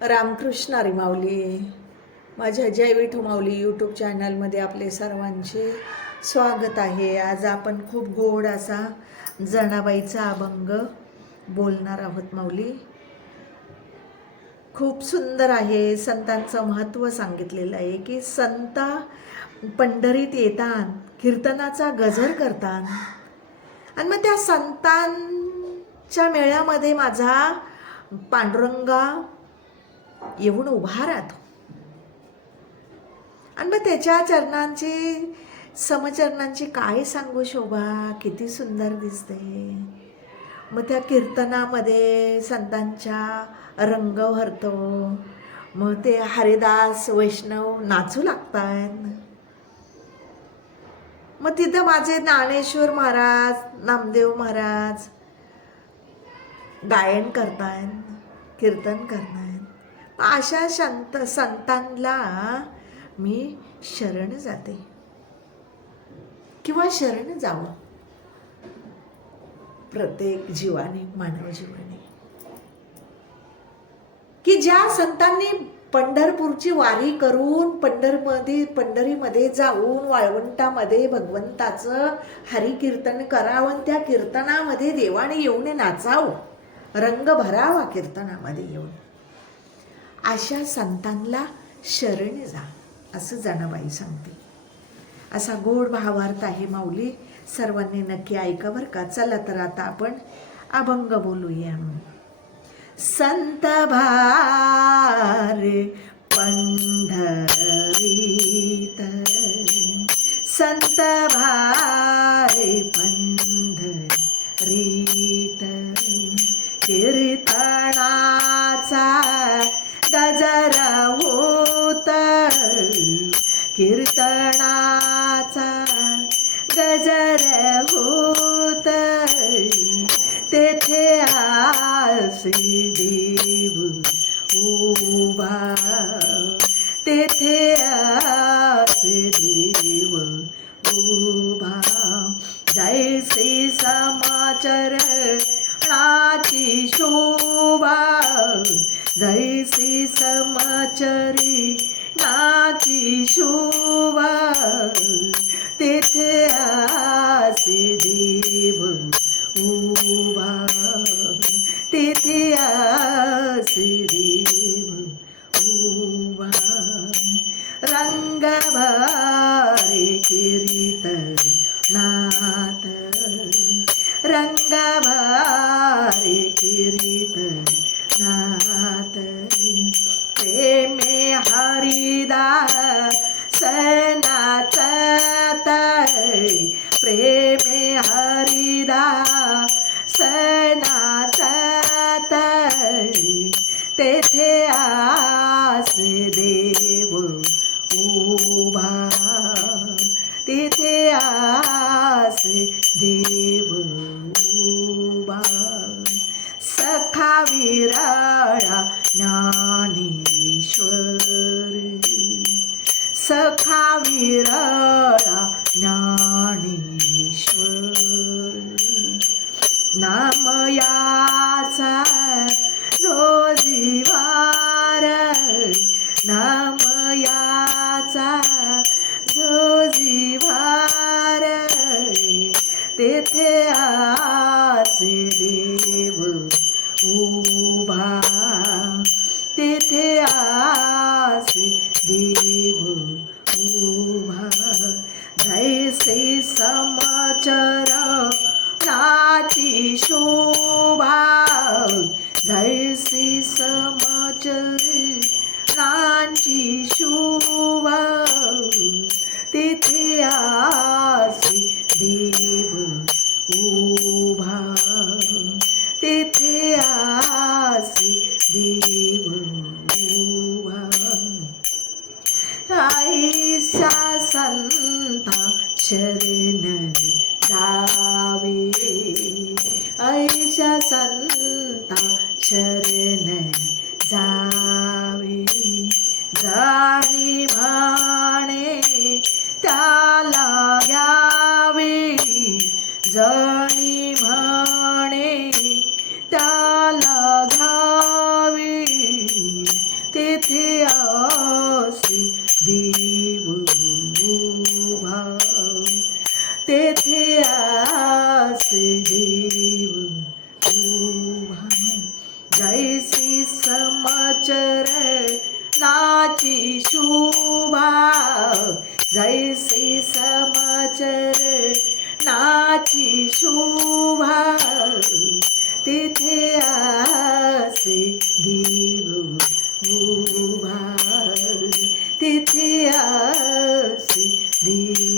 रामकृष्ण हरी माऊली. माझ्या जय विठू माऊली यूट्यूब चॅनलमध्ये आपले सर्वांचे स्वागत आहे. आज आपण खूप गोड असा जणाबाईचा अभंग बोलणार आहोत माऊली. खूप सुंदर आहे. संतांचं महत्त्व सांगितलेलं आहे की संता पंढरीत येतात कीर्तनाचा गजर करतात. आणि मग त्या संतांच्या मेळ्यामध्ये माझा पांडुरंगा येऊन उभा राहतो. आणि मग त्याच्या चरणांची समचरणांची काय सांगू शोभा? किती सुंदर दिसते. मग त्या कीर्तनामध्ये संतांच्या रंग भरतो मग ते हरिदास वैष्णव नाचू लागतात. मग तिथं माझे ज्ञानेश्वर महाराज नामदेव महाराज गायन करताय कीर्तन करतायत अशा शांत संतांना मी शरण जाते. किंवा शरण जावं. प्रत्येक जीवाने मानव जीवाने. की ज्या संतांनी पंढरपूरची वारी करून पंढरमध्ये पंढरीमध्ये जाऊन वाळवंटामध्ये भगवंताचं हरिकीर्तन करावं आणि त्या कीर्तनामध्ये देवाने येऊन नाचावं. रंग भरावा कीर्तनामध्ये येऊन. अशा संतांना शरण जा असं जनाबाई सांगते. असा गोड भावार्थ आहे माऊली सर्वांनी नक्की ऐका बरं का. चला तर आता आपण अभंग बोलूया. संत भार पंढरीत संत भार पंढ गजर होत कीर्तनाचा गजर होत. तेथे आसी देव उभा. तेथे आसी देव उभा. जैसे समाचार नाची शोभा. जैसे समाचारी नाची शोभा तेथे आसे देव उभा तेथे आसे देव उभा रंग भारे किरीत नाथ रंग भारे किरीत नाथ प्रेमे हरिदा सनाचत प्रेमे हरिदा सनाचत तेथे आस देव उभा। तेथे आस देव उभा। सखा विराळा ज्ञानेश्वर. सखा विराळा ज्ञानेश्वर. नामयाचा जो जीवार नामयाचा जो जीवार तेथे देव उभा जैसे समाचार नाची शोभा जैसे समाचार नाची शोभा तेथे आसे देव। शरण जावे ऐशा संता शरण जावे. जाणी म्हणे त्याला यावे. जणी म्हणे त्याला घावे देव दी आसे देव उभा जैसी समाचर नाची शोभा जैसे समाचर नाची शोभा तिथे आसे देव उभा तिथे आसे देव